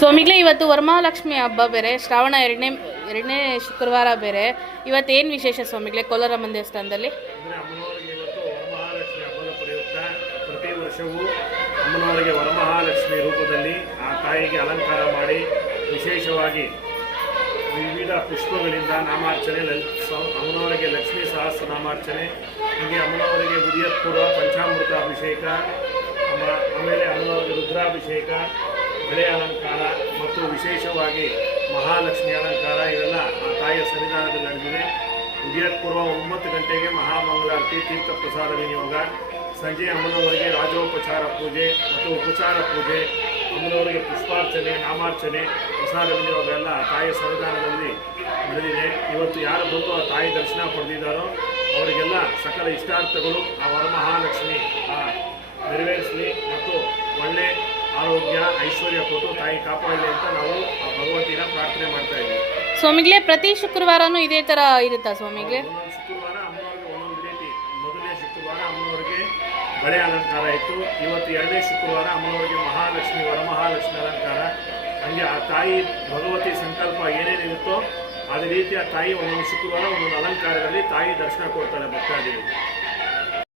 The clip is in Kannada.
ಸ್ವಾಮಿಗಳೇ, ಇವತ್ತು ವರಮಹಾಲಕ್ಷ್ಮಿ ಹಬ್ಬ ಬೇರೆ, ಶ್ರಾವಣ ಎರಡನೇ ಶುಕ್ರವಾರ ಬೇರೆ. ಇವತ್ತೇನು ವಿಶೇಷ ಸ್ವಾಮಿಗಳೇ ಕೋಲಾರಮ್ಮನ ದೇವಸ್ಥಾನದಲ್ಲಿ? ಅಮ್ಮನವರಿಗೆ ಇವತ್ತು ವರಮಹಾಲಕ್ಷ್ಮಿ ಹಬ್ಬದ ಪ್ರಯುಕ್ತ ಪ್ರತಿ ವರ್ಷವೂ ಅಮ್ಮನವರಿಗೆ ವರಮಹಾಲಕ್ಷ್ಮಿ ರೂಪದಲ್ಲಿ ಆ ತಾಯಿಗೆ ಅಲಂಕಾರ ಮಾಡಿ ವಿಶೇಷವಾಗಿ ವಿವಿಧ ಪುಷ್ಪಗಳಿಂದ ನಾಮಾರ್ಚನೆ, ಅಮ್ಮನವರಿಗೆ ಲಕ್ಷ್ಮೀ ಸಹಸ್ರ ನಾಮಾರ್ಚನೆ, ಹೀಗೆ ಅಮ್ಮನವರಿಗೆ ಉದಯಪೂರ್ವ ಪಂಚಾಮೃತ ಅಭಿಷೇಕ, ಆಮೇಲೆ ಅಮ್ಮನವರಿಗೆ ರುದ್ರಾಭಿಷೇಕ, ಬೆಳೆ ಅಲಂಕಾರ ಮತ್ತು ವಿಶೇಷವಾಗಿ ಮಹಾಲಕ್ಷ್ಮಿ ಅಲಂಕಾರ ಇವೆಲ್ಲ ಆ ತಾಯಿಯ ಸನ್ನಿಧಾನದಲ್ಲಿ ನಡೆದಿದೆ. ಉದಯಪೂರ್ವ 9 ಗಂಟೆಗೆ ಮಹಾಮಂಗಳಾರತಿ, ತೀರ್ಥ ಪ್ರಸಾದ ವಿನಿಯೋಗ, ಸಂಜೆ ಅಮ್ಮನವರಿಗೆ ರಾಜೋಪಚಾರ ಪೂಜೆ ಮತ್ತು ಉಪಚಾರ ಪೂಜೆ, ಅಮ್ಮನವರಿಗೆ ಪುಷ್ಪಾರ್ಚನೆ, ನಾಮಾರ್ಚನೆ, ಪ್ರಸಾದ ವಿನಿಯೋಗ ಎಲ್ಲ ತಾಯಿಯ ಸನ್ನಿಧಾನದಲ್ಲಿ ನಡೆದಿದೆ. ಇವತ್ತು ಯಾರು ಬಂದು ಆ ತಾಯಿ ದರ್ಶನ ಪಡೆದಿದ್ದಾರೋ ಅವರಿಗೆಲ್ಲ ಸಕಲ ಇಷ್ಟಾರ್ಥಗಳು ಆ ವರಮಹಾಲಕ್ಷ್ಮಿ ನೆರವೇರಿಸಲಿ ಮತ್ತು ಒಳ್ಳೆ ಆರೋಗ್ಯ ಐಶ್ವರ್ಯ ಕೊಟ್ಟು ತಾಯಿ ಕಾಪಾಡಲಿ ಅಂತ ನಾವು ಆ ಭಗವತಿನ ಪ್ರಾರ್ಥನೆ ಮಾಡ್ತಾ ಇದ್ದೀವಿ. ಸ್ವಾಮಿಗಳೇ, ಪ್ರತಿ ಶುಕ್ರವಾರನೂ ಇದೇ ಥರ ಇರುತ್ತಾ ಸ್ವಾಮಿಗಳೇ? ಒಂದೊಂದು ಶುಕ್ರವಾರ ಅಮ್ಮನವರಿಗೆ ಒಂದೊಂದು ರೀತಿ. ಮೊದಲನೇ ಶುಕ್ರವಾರ ಅಮ್ಮನವರಿಗೆ ಬಳೆ ಅಲಂಕಾರ ಇತ್ತು. ಇವತ್ತು 2ನೇ ಶುಕ್ರವಾರ ಅಮ್ಮನವರಿಗೆ ಮಹಾಲಕ್ಷ್ಮಿ ವರಮಹಾಲಕ್ಷ್ಮಿ ಅಲಂಕಾರ. ಹಂಗೆ ಆ ತಾಯಿ ಭಗವತಿ ಸಂಕಲ್ಪ ಏನೇನಿರುತ್ತೋ ಅದೇ ರೀತಿ ಆ ತಾಯಿ ಒಂದೊಂದು ಶುಕ್ರವಾರ ಒಂದೊಂದು ಅಲಂಕಾರದಲ್ಲಿ ತಾಯಿ ದರ್ಶನ ಕೊಡ್ತಾರೆ ಭಕ್ತಾದಿಗಳಿಗೆ.